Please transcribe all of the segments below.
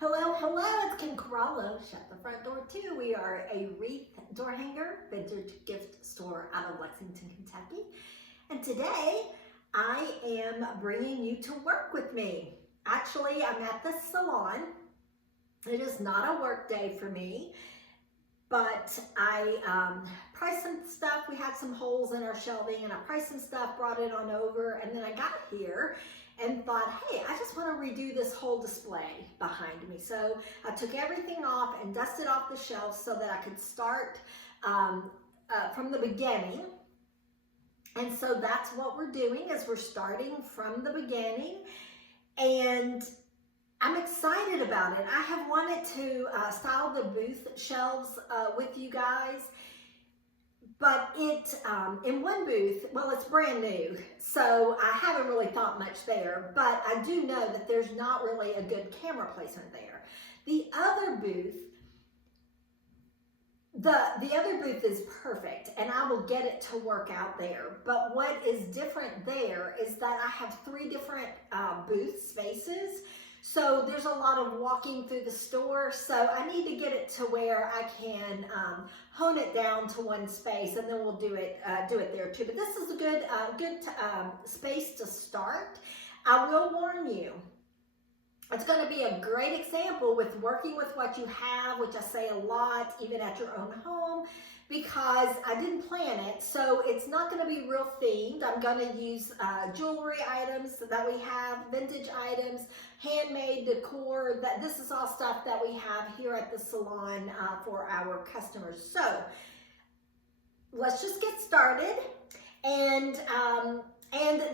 Hello, hello, it's Kim Corallo. Shut the front door too. We are a wreath door hanger vintage gift store out of Lexington, Kentucky. And today I am bringing you to work with me. Actually, I'm at the salon. It is not a work day for me, but I priced some stuff. We had some holes in our shelving and I priced some stuff, brought it on over, and then I got here and thought, hey, I just want to redo this whole display behind me. So I took everything off and dusted off the shelves so that I could start from the beginning. And so that's what we're doing, is we're starting from the beginning. And I'm excited about it. I have wanted to style the booth shelves with you guys, but it, in one booth, well, it's brand new, so I haven't really thought much there, but I do know that there's not really a good camera placement there. The other booth, the other booth is perfect, and I will get it to work out there, but what is different there is that I have 3 different booth spaces. So there's a lot of walking through the store, so I need to get it to where I can hone it down to one space, and then we'll do it there too. But this is a good space to start. I will warn you, it's going to be a great example with working with what you have, which I say a lot, even at your own home, because I didn't plan it, so it's not going to be real themed. I'm going to use jewelry items that we have, vintage items, handmade decor. This is all stuff that we have here at the salon for our customers. So let's just get started. And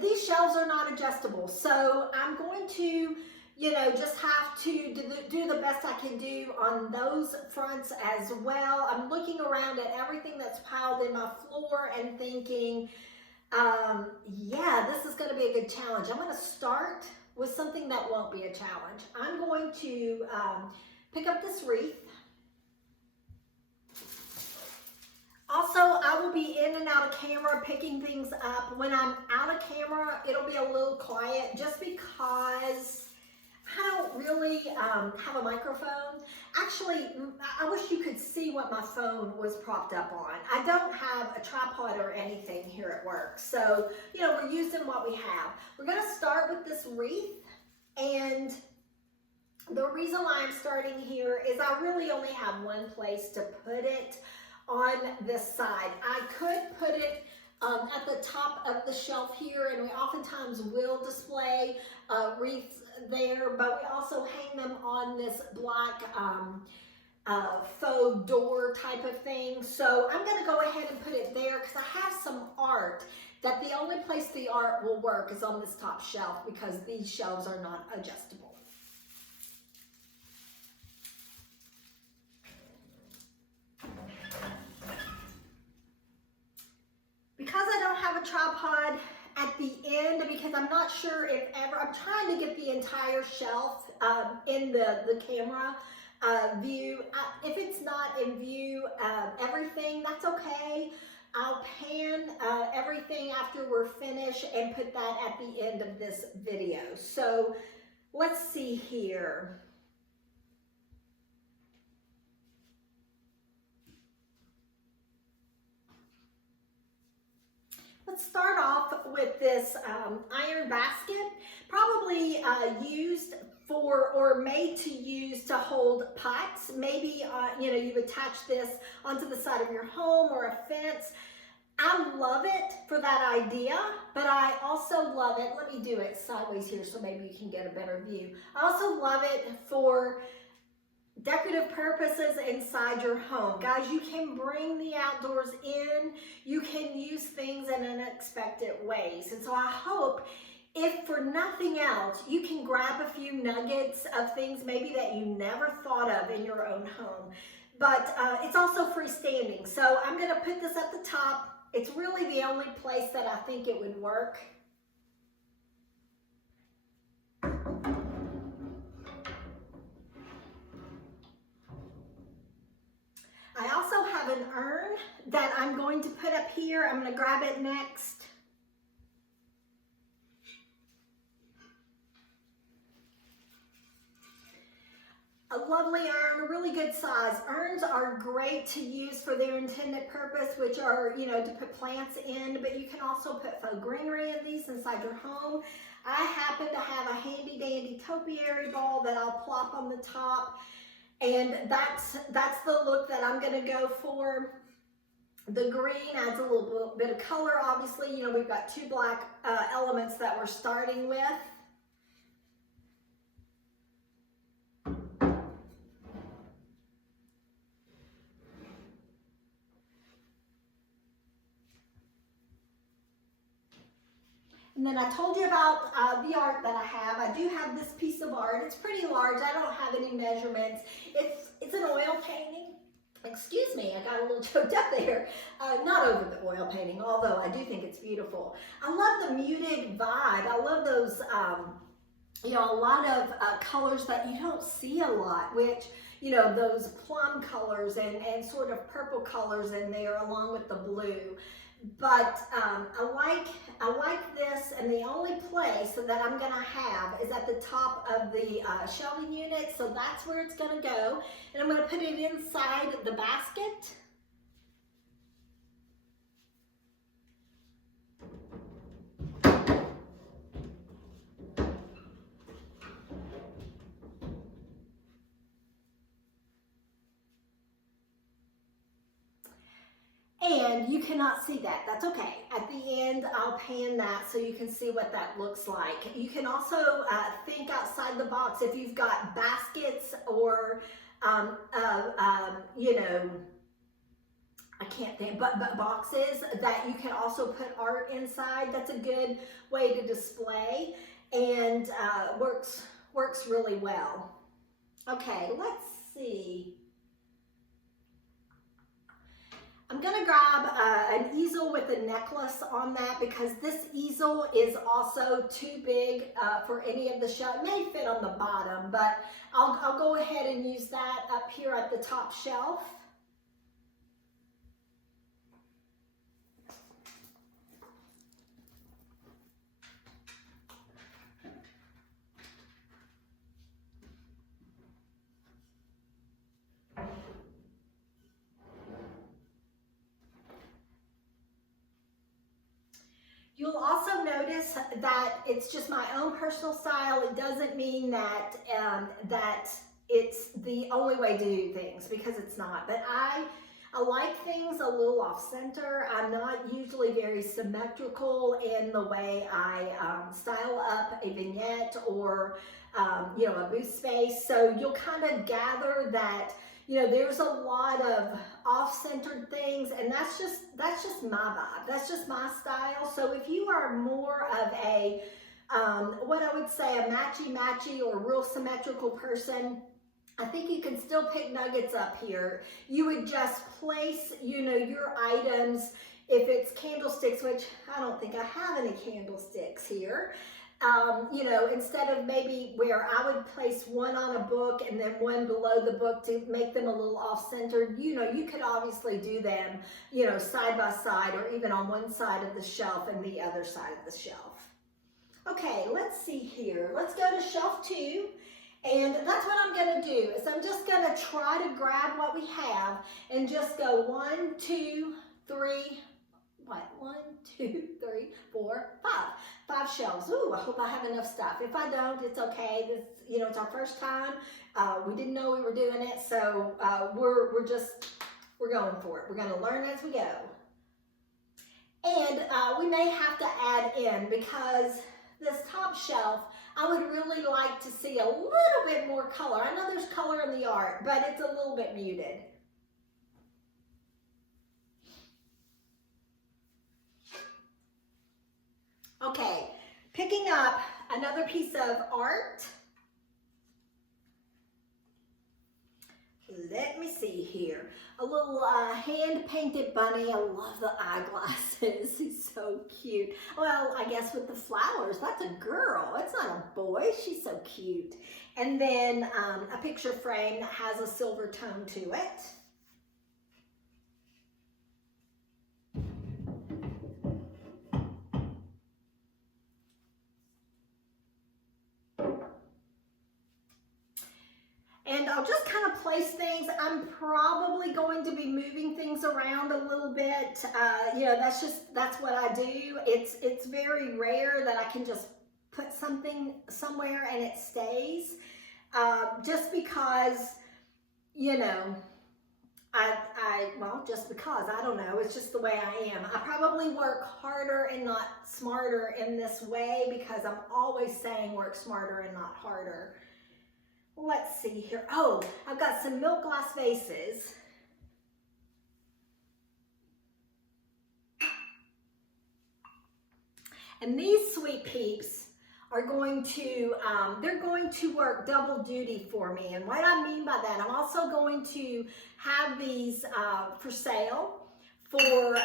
these shelves are not adjustable, so I'm going to just have to do the best I can do on those fronts as well. I'm looking around at everything that's piled in my floor and thinking, yeah, this is going to be a good challenge. I'm going to start with something that won't be a challenge. I'm going to pick up this wreath. Also, I will be in and out of camera picking things up. When I'm out of camera, it'll be a little quiet just because I don't really have a microphone. Actually, I wish you could see what my phone was propped up on. I don't have a tripod or anything here at work. So, we're using what we have. We're going to start with this wreath. And the reason why I'm starting here is I really only have one place to put it on this side. I could put it at the top of the shelf here, and we oftentimes will display wreaths there, but we also hang them on this black faux door type of thing. So I'm going to go ahead and put it there because I have some art that the only place the art will work is on this top shelf because these shelves are not adjustable. Because I don't have a tripod at the end, because I'm not sure if ever, I'm trying to get the entire shelf in the camera view. If it's not in view everything, that's okay. I'll pan everything after we're finished and put that at the end of this video. So let's see here. Let's start off with this iron basket, probably used for or made to use to hold pots. Maybe, you've attached this onto the side of your home or a fence. I love it for that idea, but I also love it, let me do it sideways here so maybe you can get a better view. I also love it for decorative purposes inside your home. Guys, you can bring the outdoors in. You can use things in unexpected ways. And so I hope, if for nothing else, you can grab a few nuggets of things maybe that you never thought of in your own home. But it's also freestanding. So I'm going to put this at the top. It's really the only place that I think it would work. I also have an urn that I'm going to put up here. I'm going to grab it next. A lovely urn, a really good size. Urns are great to use for their intended purpose, which are, you know, to put plants in, but you can also put faux greenery in these inside your home. I happen to have a handy dandy topiary ball that I'll plop on the top, and that's the look that I'm gonna go for. The green adds a little bit of color. Obviously, you know, we've got two black elements that we're starting with. And then I told you about the art that I have. I do have this piece of art. It's pretty large. I don't have any measurements. It's an oil painting. Excuse me, I got a little choked up there. Not over the oil painting, although I do think it's beautiful. I love the muted vibe. I love those, you know, a lot of colors that you don't see a lot, which, you know, those plum colors and sort of purple colors in there along with the blue. But I like this, and the only place that I'm gonna have is at the top of the shelving unit, so that's where it's gonna go. And I'm gonna put it inside the basket. And you cannot see that. That's okay. At the end, I'll pan that so you can see what that looks like. You can also think outside the box if you've got baskets or, you know, I can't think, but boxes that you can also put art inside. That's a good way to display, and works really well. Okay, let's see. I'm gonna grab an easel with a necklace on that because this easel is also too big for any of the shelf. It may fit on the bottom, but I'll go ahead and use that up here at the top shelf. You'll also notice that it's just my own personal style. It doesn't mean that that it's the only way to do things, because it's not. But I like things a little off center. I'm not usually very symmetrical in the way I style up a vignette or you know, a booth space. So you'll kind of gather that, you know, there's a lot of off-centered things, and that's just my vibe. That's just my style. So if you are more of a, what I would say, a matchy-matchy or real symmetrical person, I think you can still pick nuggets up here. You would just place, you know, your items. If it's candlesticks, which I don't think I have any candlesticks here, you know, instead of maybe where I would place one on a book and then one below the book to make them a little off-centered, you know, you could obviously do them, you know, side by side, or even on one side of the shelf and the other side of the shelf. Okay, let's see here. Let's go to shelf 2. And that's what I'm going to do, is I'm just going to try to grab what we have and just go 1, 2, 3, what? 1, 2, 3, 4, 5. 5 shelves. Ooh, I hope I have enough stuff. If I don't, it's okay. This, you know, it's our first time. We didn't know we were doing it, so we're going for it. We're going to learn as we go. And we may have to add in, because this top shelf, I would really like to see a little bit more color. I know there's color in the art, but it's a little bit muted. Okay, picking up another piece of art. Let me see here. A little hand-painted bunny. I love the eyeglasses. He's so cute. Well, I guess with the flowers, that's a girl. It's not a boy. She's so cute. And then a picture frame that has a silver tone to it. And I'll just kind of place things. I'm probably going to be moving things around a little bit. You know, that's what I do. It's very rare that I can just put something somewhere and it stays. Just because, you know, well, just because, I don't know, it's just the way I am. I probably work harder and not smarter in this way because I'm always saying work smarter and not harder. Let's see here. Oh, I've got some milk glass vases. And these sweet peeps are going to, they're going to work double duty for me. And what I mean by that, I'm also going to have these for sale for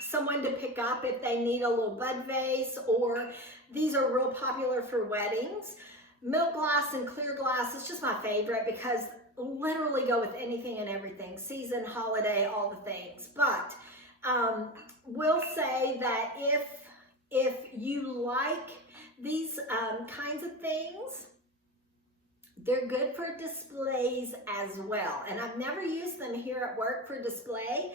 someone to pick up if they need a little bud vase, or these are real popular for weddings. Milk glass and clear glass is just my favorite because literally go with anything and everything, season, holiday, all the things. But we'll say that if you like these kinds of things, they're good for displays as well. And I've never used them here at work for display,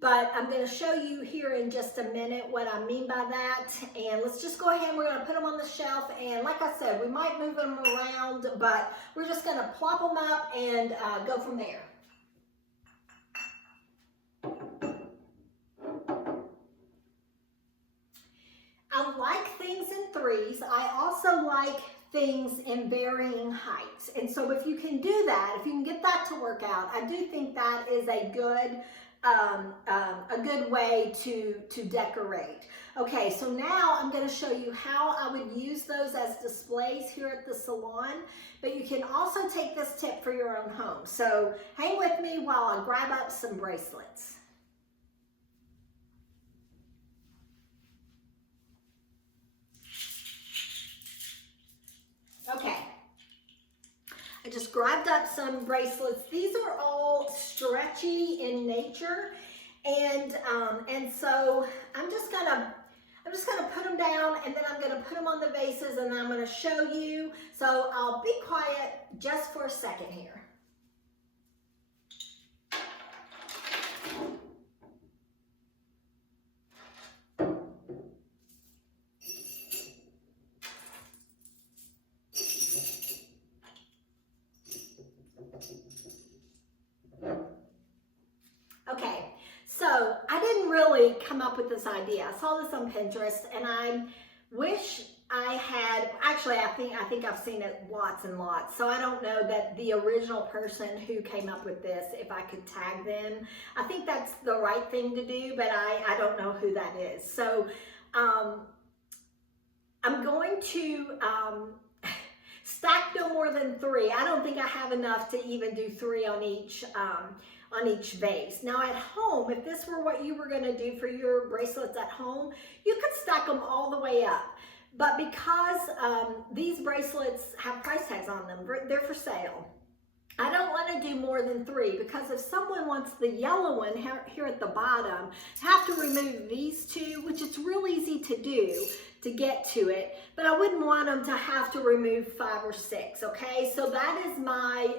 but I'm going to show you here in just a minute what I mean by that. And let's just go ahead, we're going to put them on the shelf. And like I said, we might move them around, but we're just going to plop them up and go from there. I like things in threes. I also like things in varying heights. And so if you can do that, if you can get that to work out, I do think that is a good way to decorate. Okay, so now I'm going to show you how I would use those as displays here at the salon, but you can also take this tip for your own home. So hang with me while I grab up some bracelets. Okay, I just grabbed up some bracelets. These are all stretchy in nature, and so I'm just gonna put them down, and then I'm gonna put them on the vases, and I'm gonna show you. So I'll be quiet just for a second here. Okay, so I didn't really come up with this idea. I saw this on Pinterest, and I wish I had, actually I think I've seen it lots and lots, so I don't know that the original person who came up with this, if I could tag them. I think that's the right thing to do, but I don't know who that is. So I'm going to stack no more than 3. I don't think I have enough to even do 3 on each vase. Now at home, if this were what you were going to do for your bracelets at home, you could stack them all the way up. But because these bracelets have price tags on them, they're for sale, I don't want to do more than 3, because if someone wants the yellow one here at the bottom, have to remove these 2, which it's real easy to do to get to it, but I wouldn't want them to have to remove 5 or 6, okay? So that is my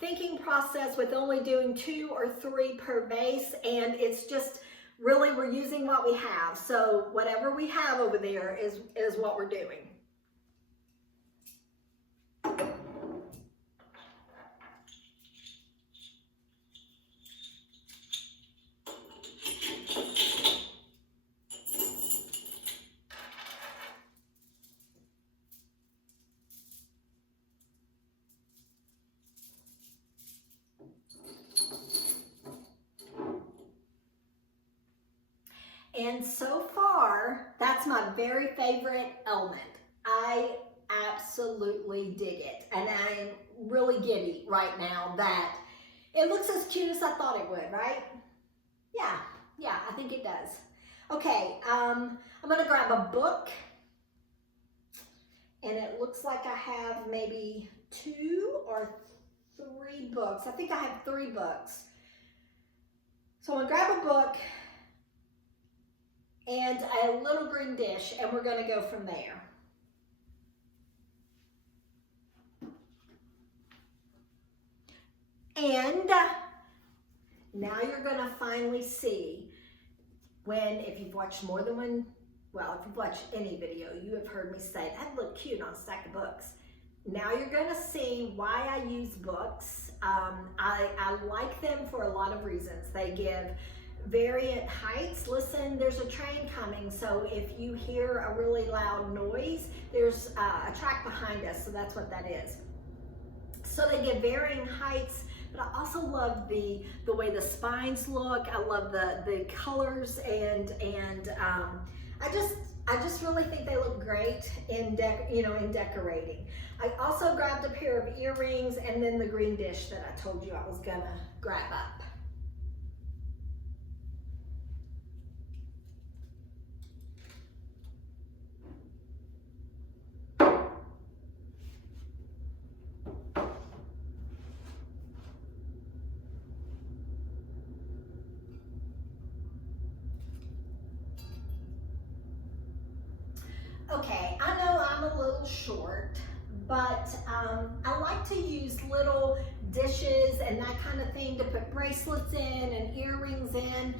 thinking process with only doing 2 or 3 per vase, and it's just really we're using what we have. So whatever we have over there is what we're doing. And so far, that's my very favorite element. I absolutely dig it. And I'm really giddy right now that it looks as cute as I thought it would, right? Yeah, I think it does. Okay, I'm gonna grab a book. And it looks like I have maybe 2 or 3 books. I think I have 3 books. So I'm gonna grab a book and a little green dish, and we're going to go from there. And now you're gonna finally see if you've watched more than one, well, if you've watched any video, you have heard me say, that looked cute on a stack of books. Now you're gonna see why I use books. I like them for a lot of reasons. They give variant heights. Listen, there's a train coming, so if you hear a really loud noise, there's a track behind us, so that's what that is. So they give varying heights, but I also love the way the spines look. I love the colors, and I just really think they look great in decorating. I also grabbed a pair of earrings and then the green dish that I told you I was gonna grab up. Okay, I know I'm a little short, but I like to use little dishes and that kind of thing to put bracelets in and earrings in,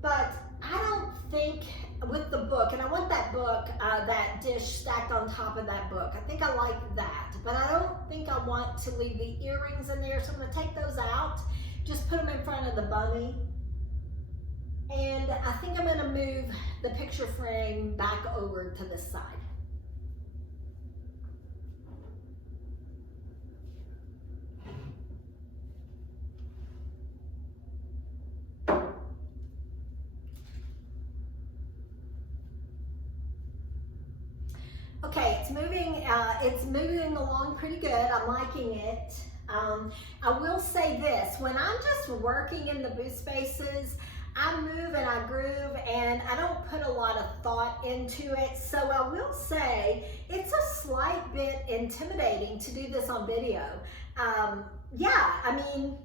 but I don't think with the book, and I want that book, that dish stacked on top of that book. I think I like that, but I don't think I want to leave the earrings in there, so I'm gonna take those out, just put them in front of the bunny. And I think I'm gonna move the picture frame back over to this side. Okay, it's moving along pretty good. I'm liking it. I will say this, when I'm just working in the booth spaces, I move and I groove and I don't put a lot of thought into it. So I will say it's a slight bit intimidating to do this on video. Yeah, I mean,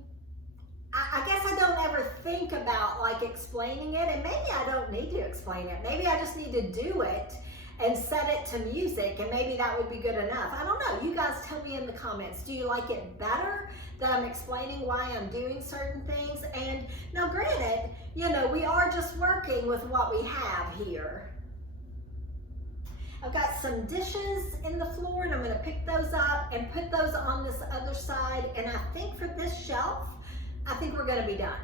I guess I don't ever think about like explaining it, and maybe I don't need to explain it. Maybe I just need to do it and set it to music, and maybe that would be good enough. I don't know. You guys tell me in the comments. Do you like it better that I'm explaining why I'm doing certain things? And now granted, you know, we are just working with what we have here. I've got some dishes in the floor, and I'm gonna pick those up and put those on this other side. And I think for this shelf, I think we're gonna be done.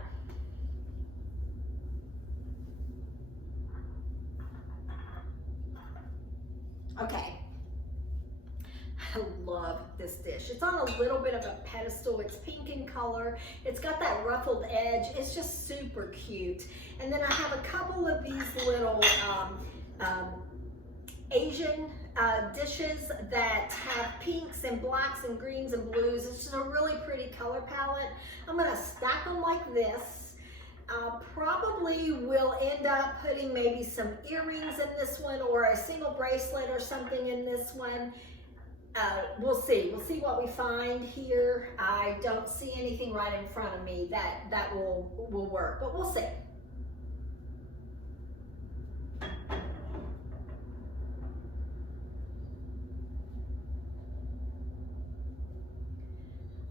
Okay, I love this dish. It's on a little bit of a pedestal. It's pink in color. It's got that ruffled edge. It's just super cute. And then I have a couple of these little Asian dishes that have pinks and blacks and greens and blues. It's just a really pretty color palette. I'm gonna stack them like this. Probably will end up putting maybe some earrings in this one or a single bracelet or something in this one. We'll see. We'll see what we find here. I don't see anything right in front of me that will work, but we'll see.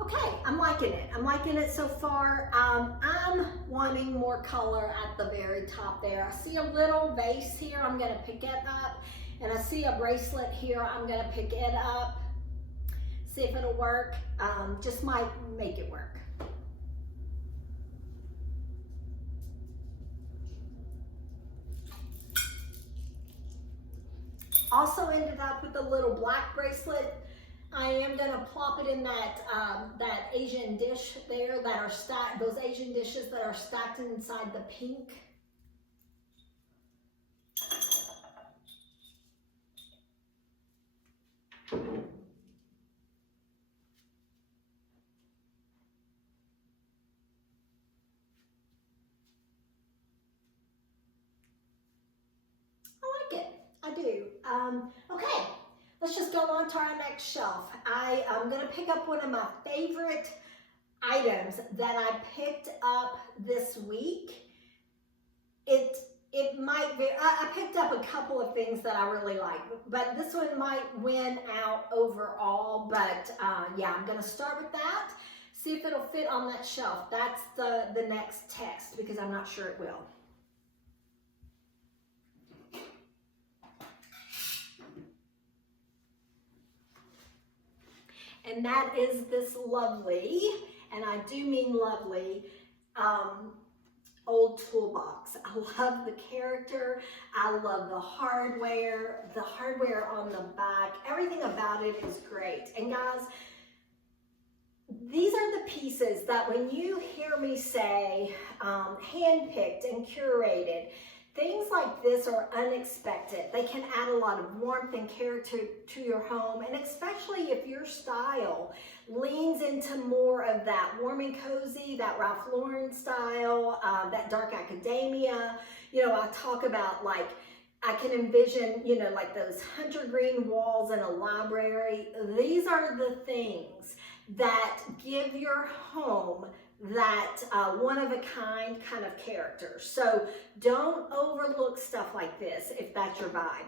Okay, I'm liking it. I'm liking it so far. I'm wanting more color at the very top there. I see a little vase here. I'm gonna pick it up. And I see a bracelet here. I'm gonna pick it up. See if it'll work. Just might make it work. Also ended up with a little black bracelet. I am gonna plop it in that that Asian dish there that are stacked, those Asian dishes that are stacked inside the pink. I like it, I do. Okay. Let's just go on to our next shelf. I am gonna pick up one of my favorite items that I picked up this week. It might be, I picked up a couple of things that I really like, but this one might win out overall, but yeah, I'm gonna start with that. See if it'll fit on that shelf. That's the next test, because I'm not sure it will. And that is this lovely, and I do mean lovely, old toolbox. I love the character. I love the hardware on the back. Everything about it is great. And guys, these are the pieces that when you hear me say handpicked and curated, things like this are unexpected. They can add a lot of warmth and character to your home, and especially if your style leans into more of that warm and cozy, that Ralph Lauren style, that dark academia. You know, I talk about, like, I can envision, you know, like those hunter green walls in a library. These are the things that give your home that one-of-a-kind kind of character. So don't overlook stuff like this if that's your vibe.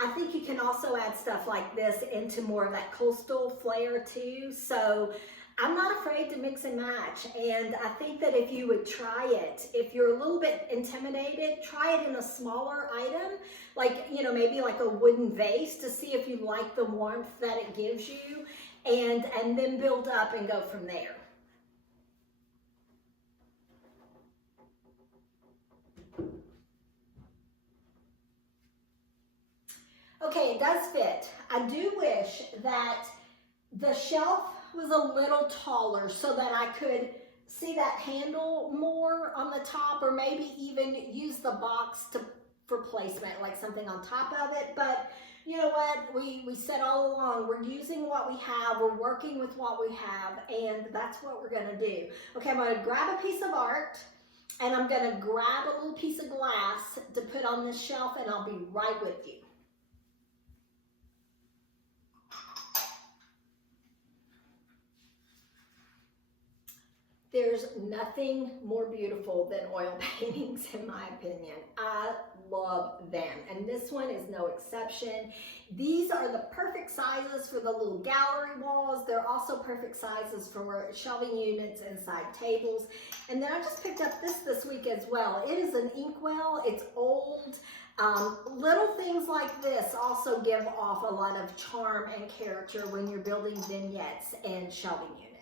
I think you can also add stuff like this into more of that coastal flair too. So I'm not afraid to mix and match. And I think that if you would try it, if you're a little bit intimidated, try it in a smaller item, like, you know, maybe like a wooden vase, to see if you like the warmth that it gives you, and then build up and go from there. Okay, it does fit. I do wish that the shelf was a little taller so that I could see that handle more on the top, or maybe even use the box for placement, like something on top of it. But you know what? We said all along, we're using what we have, we're working with what we have, and that's what we're gonna do. Okay, I'm gonna grab a piece of art, and I'm gonna grab a little piece of glass to put on this shelf, and I'll be right with you. There's nothing more beautiful than oil paintings, in my opinion. I love them, and this one is no exception. These are the perfect sizes for the little gallery walls. They're also perfect sizes for shelving units and side tables. And then I just picked up this week as well. It is an inkwell. It's old. Little things like this also give off a lot of charm and character when you're building vignettes and shelving units.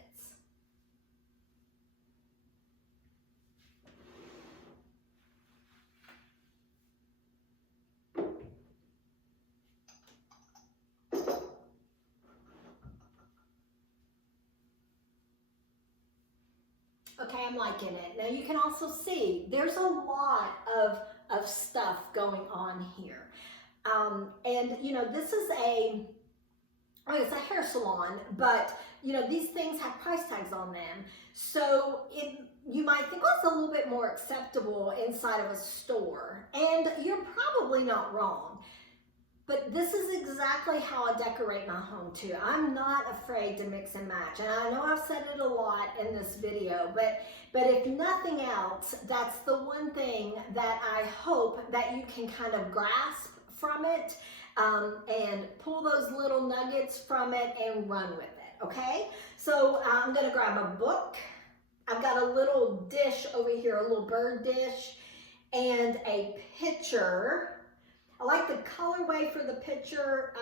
Okay, I'm liking it. Now you can also see there's a lot of stuff going on here. And you know, this is it's a hair salon, but you know, these things have price tags on them. So you might think, well, it's a little bit more acceptable inside of a store. And you're probably not wrong. But this is exactly how I decorate my home too. I'm not afraid to mix and match. And I know I've said it a lot in this video, but if nothing else, that's the one thing that I hope that you can kind of grasp from it, and pull those little nuggets from it and run with it, okay? So I'm gonna grab a book. I've got a little dish over here, a little bird dish, and a pitcher. I like the colorway for the picture.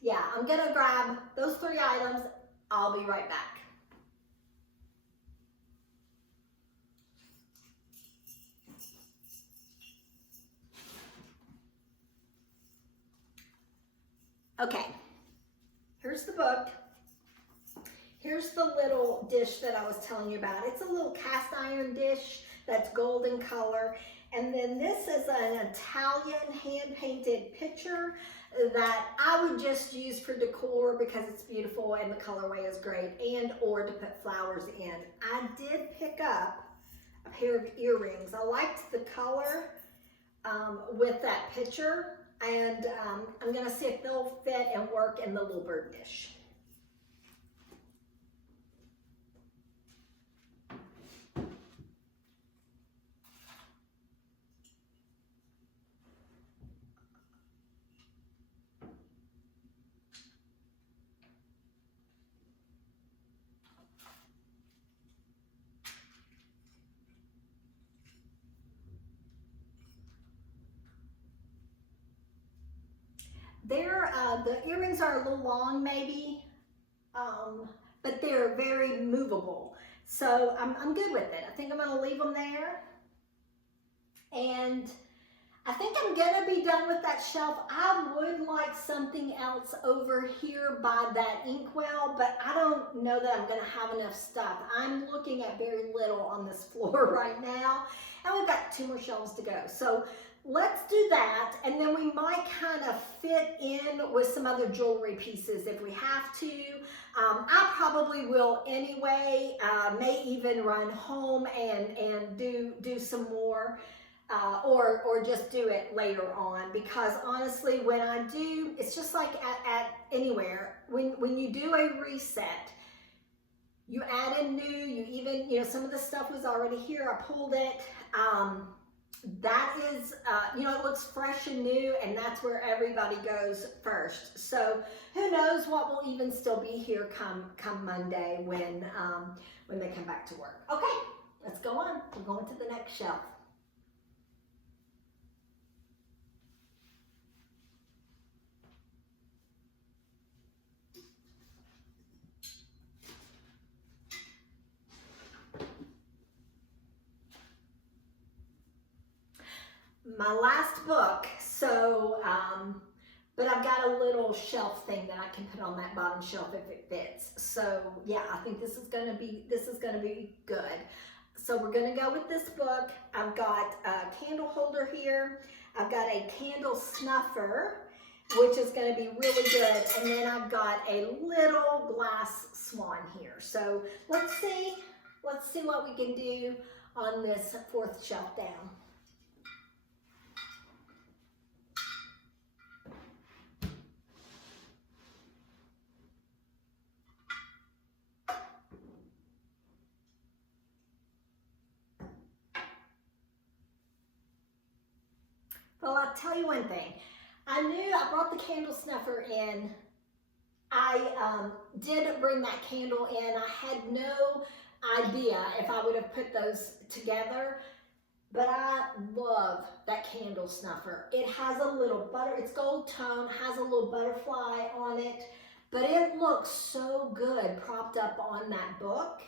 Yeah, I'm gonna grab those 3 items. I'll be right back. Okay, here's the book. Here's the little dish that I was telling you about. It's a little cast iron dish that's golden color. And then this is an Italian hand-painted pitcher that I would just use for decor because it's beautiful and the colorway is great, and or to put flowers in. I did pick up a pair of earrings. I liked the color with that pitcher, and I'm gonna see if they'll fit and work in the little bird dish. The earrings are a little long maybe, but they're very movable. So I'm good with it. I think I'm gonna leave them there. And I think I'm gonna be done with that shelf. I would like something else over here by that inkwell, but I don't know that I'm gonna have enough stuff. I'm looking at very little on this floor right now, and we've got 2 more shelves to go. So let's do that, and then we might kind of fit in with some other jewelry pieces if we have to. I probably will anyway, may even run home and do some more. Or just do it later on, because honestly, when I do, it's just like at anywhere, when you do a reset, you add in new, you even, you know, some of the stuff was already here, I pulled it, that is, you know, it looks fresh and new, and that's where everybody goes first. So who knows what will even still be here come Monday when they come back to work. Okay, let's go on. We're going to the next shelf. My last book, so, but I've got a little shelf thing that I can put on that bottom shelf if it fits. So yeah, I think this is gonna be good. So we're gonna go with this book. I've got a candle holder here. I've got a candle snuffer, which is gonna be really good. And then I've got a little glass swan here. So let's see what we can do on this 4th shelf down. Well, I'll tell you one thing. I brought the candle snuffer in. I did bring that candle in. I had no idea if I would have put those together, but I love that candle snuffer. It has a little it's gold tone, has a little butterfly on it, but it looks so good propped up on that book,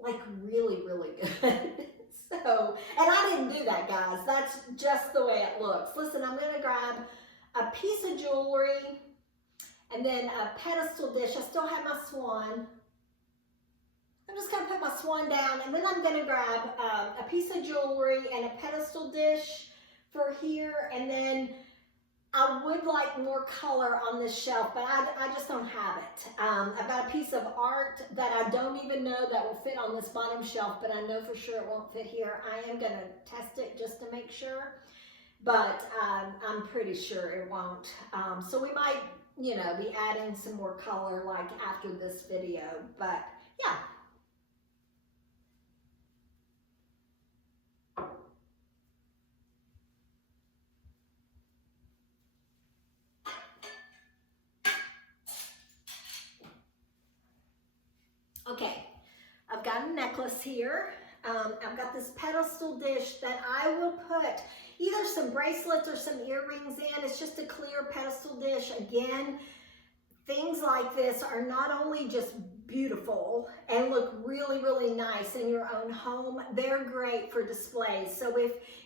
like really, really good. So, and I didn't do that, guys. That's just the way it looks. Listen, I'm going to grab a piece of jewelry and then a pedestal dish. I still have my swan. I'm just going to put my swan down, and then I'm going to grab a piece of jewelry and a pedestal dish for here, and then I would like more color on this shelf, but I just don't have it. I've got a piece of art that I don't even know that will fit on this bottom shelf, but I know for sure it won't fit here. I am going to test it just to make sure, but I'm pretty sure it won't. So we might, you know, be adding some more color like after this video, but yeah. Okay, I've got a necklace here. I've got this pedestal dish that I will put either some bracelets or some earrings in. It's just a clear pedestal dish. Again, things like this are not only just beautiful and look really, really nice in your own home, they're great for displays. So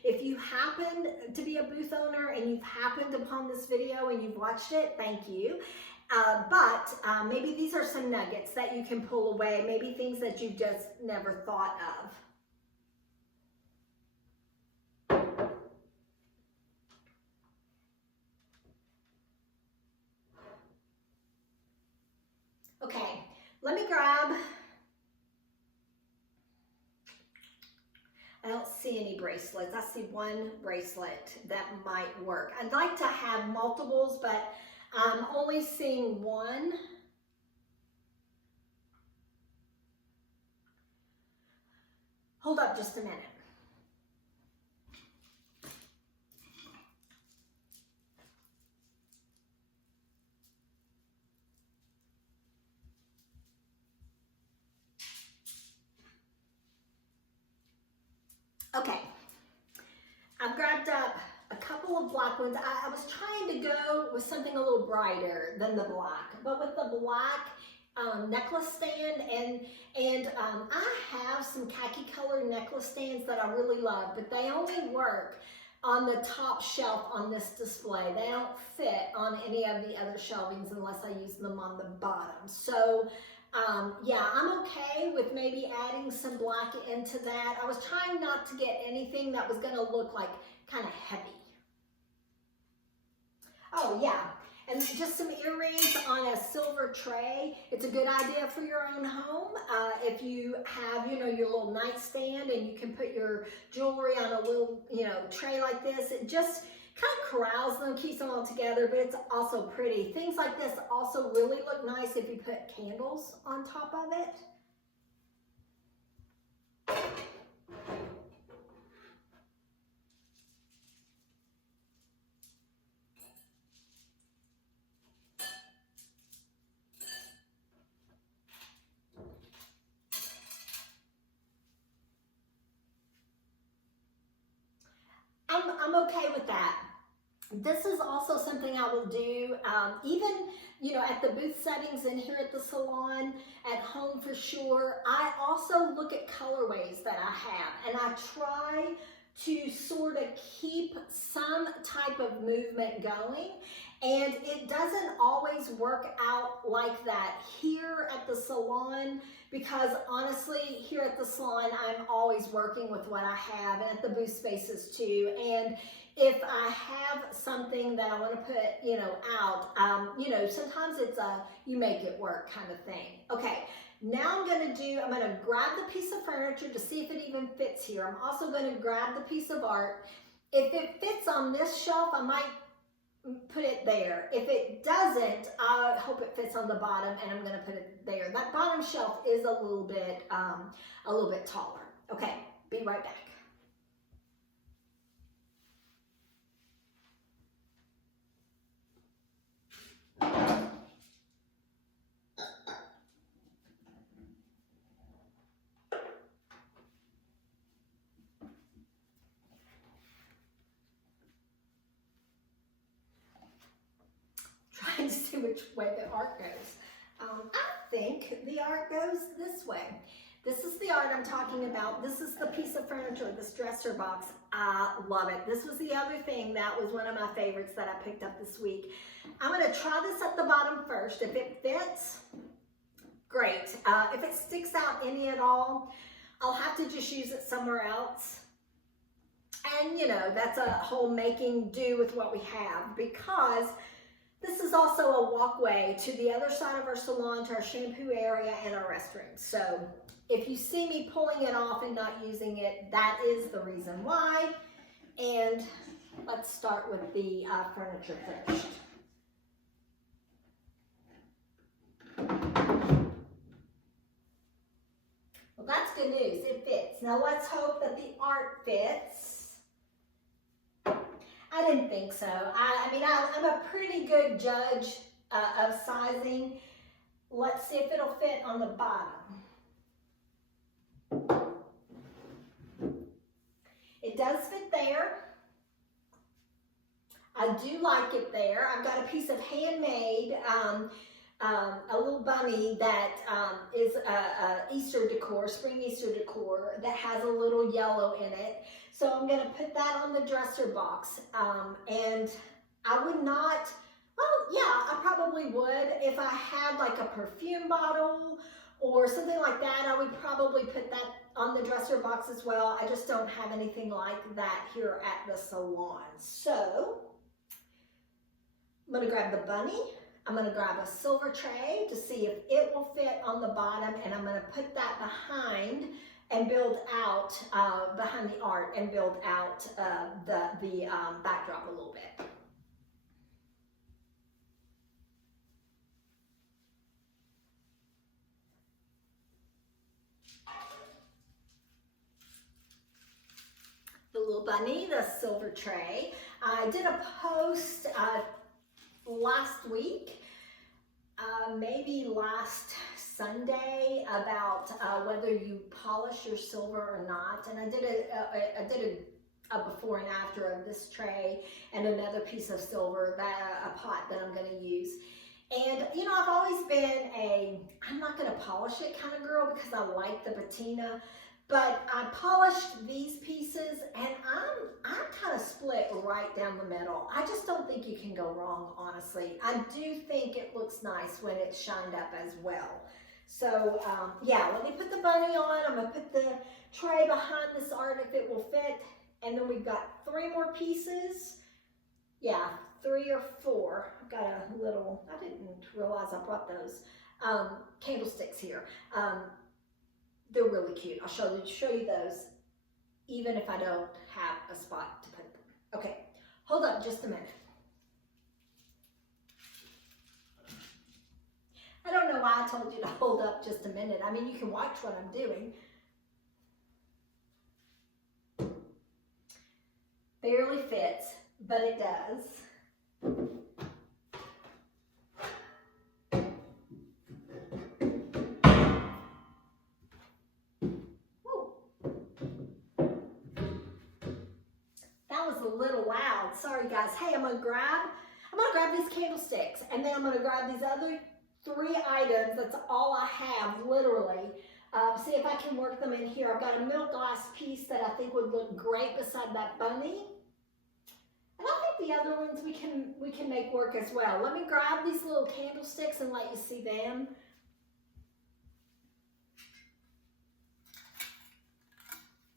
if you happen to be a booth owner and you've happened upon this video and you've watched it, thank you. But maybe these are some nuggets that you can pull away, maybe things that you've just never thought of. Okay, let me grab, I don't see any bracelets. I see one bracelet that might work. I'd like to have multiples, but I'm only seeing one. Hold up just a minute. Okay, I've grabbed up a couple couple black ones. I was trying to go with something a little brighter than the black, but with the black necklace stand, and I have some khaki colored necklace stands that I really love, but they only work on the top shelf on this display. They don't fit on any of the other shelvings unless I use them on the bottom. So yeah, I'm okay with maybe adding some black into that. I was trying not to get anything that was gonna look like kind of heavy. Oh yeah, and just some earrings on a silver tray. It's a good idea for your own home. If you have, you know, your little nightstand and you can put your jewelry on a little, you know, tray like this, it just kind of corrals them, keeps them all together, but it's also pretty. Things like this also really look nice if you put candles on top of it. I'm okay with that. This is also something I will do, even, you know, at the booth settings and here at the salon, at home for sure. I also look at colorways that I have, and I try to sort of keep some type of movement going. And it doesn't always work out like that here at the salon, because honestly, here at the salon, I'm always working with what I have, and at the booth spaces too. And if I have something that I want to put, you know, out, you know, sometimes it's a you make it work kind of thing. Okay, now I'm going to grab the piece of furniture to see if it even fits here. I'm also going to grab the piece of art. If it fits on this shelf, I might put it there. If it doesn't, I hope it fits on the bottom, and I'm going to put it there. That bottom shelf is a little bit taller. Okay, be right back. Trying to see which way the art goes. I think the art goes this way. This is the art I'm talking about. This is the piece of furniture, this dresser box. I love it. This was the other thing that was one of my favorites that I picked up this week. I'm going to try this at the bottom first. If it fits, great. If it sticks out any at all, I'll have to just use it somewhere else. And you know, that's a whole making do with what we have, because this is also a walkway to the other side of our salon, to our shampoo area and our restroom. So if you see me pulling it off and not using it, that is the reason why. And let's start with the furniture first. Well, that's good news. It fits. Now let's hope that the art fits. I didn't think so. I mean, I'm a pretty good judge of sizing. Let's see if it'll fit on the bottom. It does fit there. I do like it there. I've got a piece of handmade, a little bunny that is a Easter decor, spring Easter decor, that has a little yellow in it. So I'm going to put that on the dresser box. And I would not, well, yeah, I probably would. If I had like a perfume bottle or something like that, I would probably put that on the dresser box as well. I just don't have anything like that here at the salon. So I'm going to grab the bunny. I'm going to grab a silver tray to see if it will fit on the bottom, and I'm going to put that behind and build out, behind the art, and build out the backdrop a little bit. The little bunny, the silver tray. I did a post last week, maybe last Sunday, about whether you polish your silver or not, and I did a a before and after of this tray and another piece of silver, a pot that I'm going to use. And, you know, I've always been I'm not going to polish it kind of girl because I like the patina, but I polished these pieces and I'm kind of split right down the middle. I just don't think you can go wrong, honestly. I do think it looks nice when it's shined up as well. So, yeah, let me put the bunny on. I'm going to put the tray behind this art if it will fit. And then we've got 3 more pieces. Yeah, 3 or 4. I've got a little, I didn't realize I brought those candlesticks here. They're really cute. I'll show you those, even if I don't have a spot to put them. Okay, hold up just a minute. I don't know why I told you to hold up just a minute. I mean, you can watch what I'm doing. Barely fits, but it does. Woo. That was a little loud. Sorry guys. Hey, I'm gonna grab these candlesticks, and then I'm gonna grab these other 3 items. That's all I have, literally. See if I can work them in here. I've got a milk glass piece that I think would look great beside that bunny. And I think the other ones we can make work as well. Let me grab these little candlesticks and let you see them.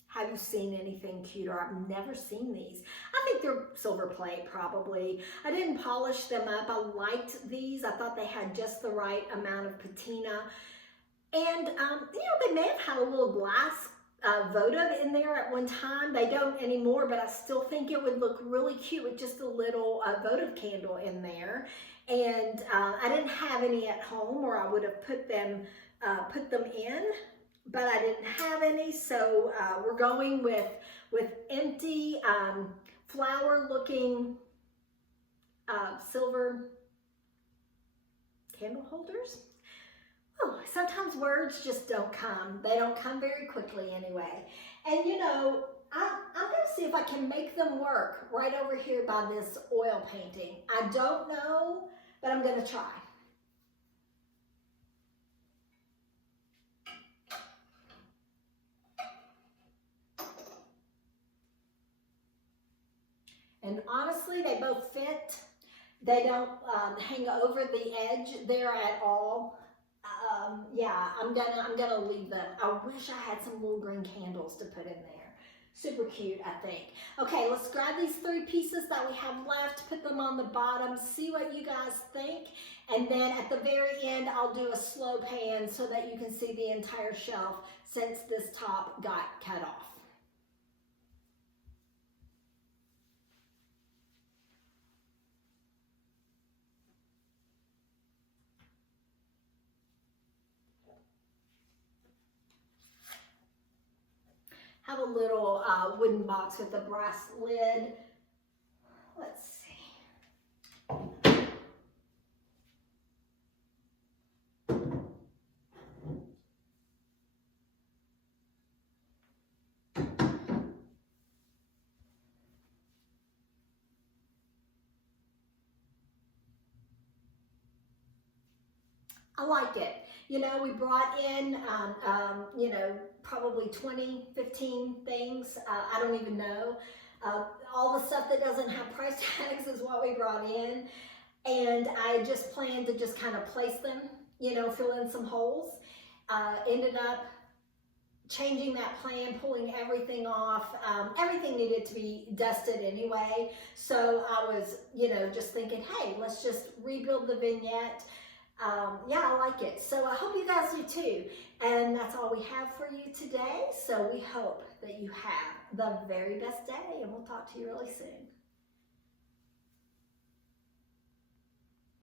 Have you seen anything cuter? I've never seen these. I think they're silver plate, probably. I didn't polish them up. I liked these. I thought they had just the right amount of patina. And, you know, they may have had a little glass votive in there at one time. They don't anymore, but I still think it would look really cute with just a little votive candle in there. And I didn't have any at home, or I would have put them in, but I didn't have any. So we're going with empty flower-looking silver candle holders. Oh, sometimes words just don't come. They don't come very quickly anyway. And you know, I'm going to see if I can make them work right over here by this oil painting. I don't know, but I'm going to try. And honestly, they both fit. They don't hang over the edge there at all. Yeah, I'm gonna leave them. I wish I had some little green candles to put in there. Super cute, I think. Okay, let's grab these 3 pieces that we have left, put them on the bottom, see what you guys think, and then at the very end, I'll do a slow pan so that you can see the entire shelf since this top got cut off. Have a little wooden box with a brass lid. Let's see. I like it. You know, we brought in, you know, probably 20, 15 things. I don't even know. All the stuff that doesn't have price tags is what we brought in. And I just planned to just kind of place them, you know, fill in some holes. Ended up changing that plan, pulling everything off. Everything needed to be dusted anyway. So I was, you know, just thinking, hey, let's just rebuild the vignette. Yeah, I like it. So I hope you guys do too. And that's all we have for you today. So we hope that you have the very best day, and we'll talk to you really soon.